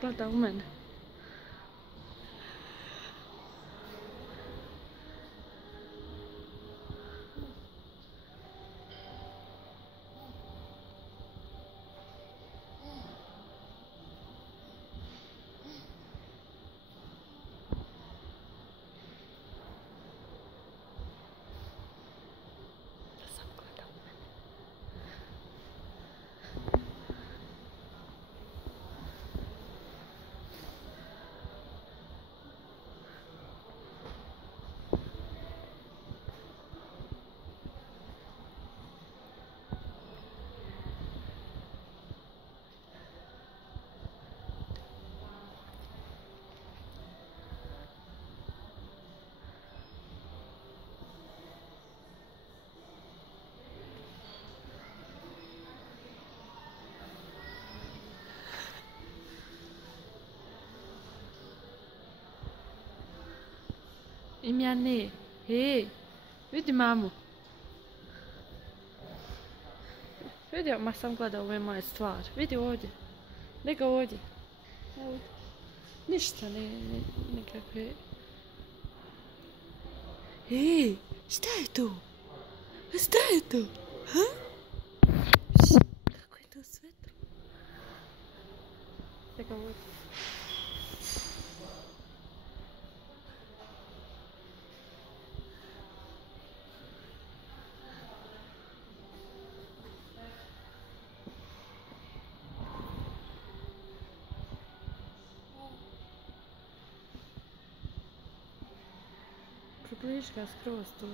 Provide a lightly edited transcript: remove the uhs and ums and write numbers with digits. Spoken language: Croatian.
Gleda u mene. I minha ne. Hej, vidi mamu. Vidi, ma sam gleda ove moje stvari. Vidi ovdje. Nego ovdje. Ovdje. Ništa, nikakve. Hej, šta je to? Šta je to? Ha? Kako je to svetlo? Nego ovdje. Približi ga skroz tu.